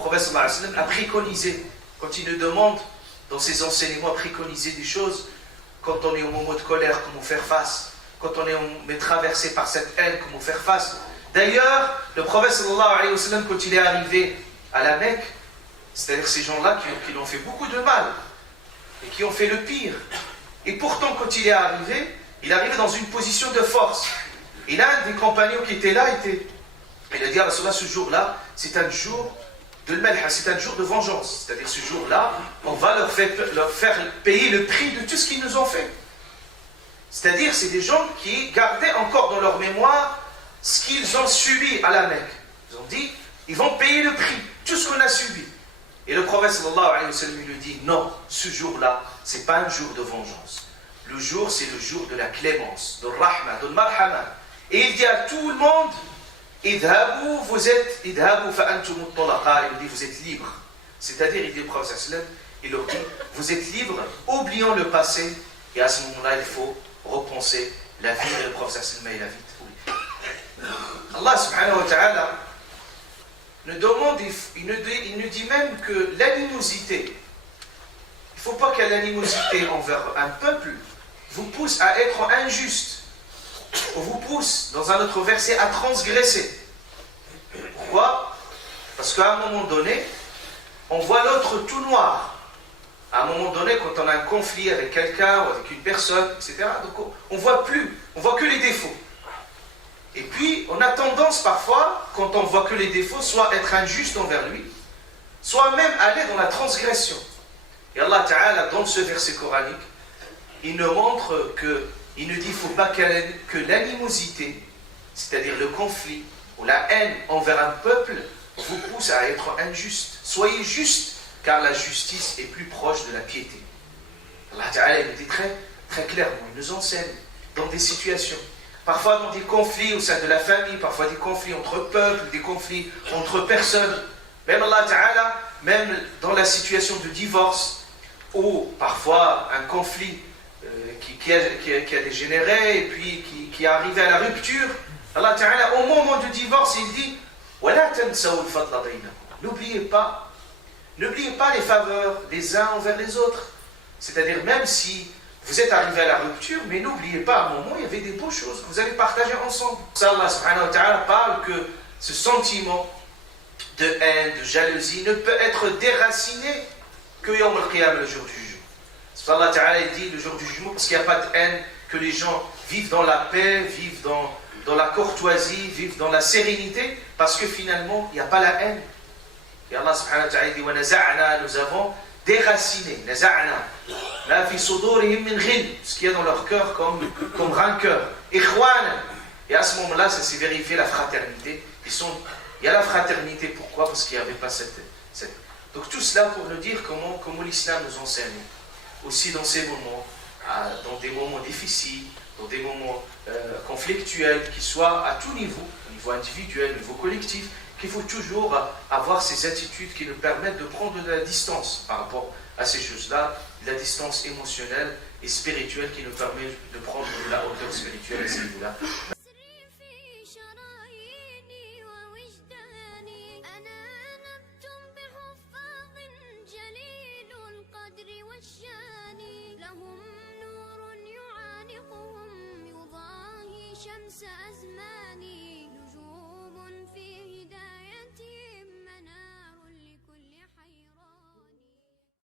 prophète sallallahu alayhi wa sallam a préconisé, quand il nous demande dans ses enseignements à préconiser des choses, quand on est au moment de colère, comment faire face, quand on est traversé par cette haine, comment faire face. D'ailleurs, le prophète sallallahu alayhi wa sallam, quand il est arrivé à la Mecque, c'est-à-dire ces gens-là qui l'ont fait beaucoup de mal et qui ont fait le pire. Et pourtant, quand il est arrivé dans une position de force. Et l'un des compagnons qui était là, il a dit à Rasulullah, ce jour-là, c'est un jour de malha, c'est un jour de vengeance. C'est-à-dire ce jour-là, on va leur faire payer le prix de tout ce qu'ils nous ont fait. C'est-à-dire, c'est des gens qui gardaient encore dans leur mémoire ce qu'ils ont subi à la Mecque. Ils ont dit, ils vont payer le prix, tout ce qu'on a subi. Et le prophète sallallahu alayhi wa sallam lui dit, non, ce jour-là, ce n'est pas un jour de vengeance. Le jour, c'est le jour de la clémence, de rahma, de marhama. Et il dit à tout le monde, idhabu, idhabu fa'antum at-talaqa, il dit, vous êtes libres. C'est-à-dire, il dit au prophète sallallahu alayhi wa sallam, il leur dit, vous êtes libres, oublions le passé, et à ce moment-là, il faut repenser la vie de le prophète sallallahu alayhi wa sallam, et la vie. Allah subhanahu wa ta'ala nous demande, il nous dit même que l'animosité, il ne faut pas que l'animosité envers un peuple vous pousse à être injuste, ou vous pousse, dans un autre verset, à transgresser. Pourquoi? Parce qu'à un moment donné, on voit l'autre tout noir. À un moment donné, quand on a un conflit avec quelqu'un ou avec une personne, etc., donc on ne voit que les défauts. Et puis, on a tendance parfois, quand on voit que les défauts, soit être injuste envers lui, soit même aller dans la transgression. Et Allah Ta'ala, dans ce verset coranique, il nous montre il nous dit qu'il ne faut pas que l'animosité, c'est-à-dire le conflit ou la haine envers un peuple, vous pousse à être injuste. Soyez juste, car la justice est plus proche de la piété. Allah Ta'ala, il nous dit très, très clairement, il nous enseigne dans des situations. Parfois dans des conflits au sein de la famille, parfois des conflits entre peuples, des conflits entre personnes. Même Allah Ta'ala, même dans la situation de divorce, ou parfois un conflit qui a dégénéré et puis qui est arrivé à la rupture, Allah Ta'ala, au moment du divorce, il dit n'oubliez pas les faveurs les uns envers les autres. C'est-à-dire même si vous êtes arrivé à la rupture, mais n'oubliez pas, à un moment, il y avait des beaux choses que vous allez partager ensemble. Ça, Allah subhanahu wa ta'ala parle que ce sentiment de haine, de jalousie, ne peut être déraciné que Yawm al-Qiyam, le jour du jugement. C'est pour ça Allah ta'ala dit le jour du jugement, parce qu'il n'y a pas de haine, que les gens vivent dans la paix, vivent dans la courtoisie, vivent dans la sérénité, parce que finalement, il n'y a pas la haine. Et Allah subhanahu wa ta'ala dit, wa naza'na, nous avons déraciné, naza'na, la fi sudurihim min ghil, ce qu'il y a dans leur cœur comme rancœur, ikhwana. Et à ce moment-là, ça s'est vérifié la fraternité. Il y a la fraternité, pourquoi? Parce qu'il n'y avait pas cette. Donc tout cela pour nous dire comment l'islam nous enseigne. Aussi dans ces moments, dans des moments difficiles, dans des moments conflictuels, qui soient à tout niveau, au niveau individuel, au niveau collectif, qu'il faut toujours avoir ces attitudes qui nous permettent de prendre de la distance par rapport à ces choses-là, la distance émotionnelle et spirituelle qui nous permet de prendre de la hauteur spirituelle à ce niveau-là.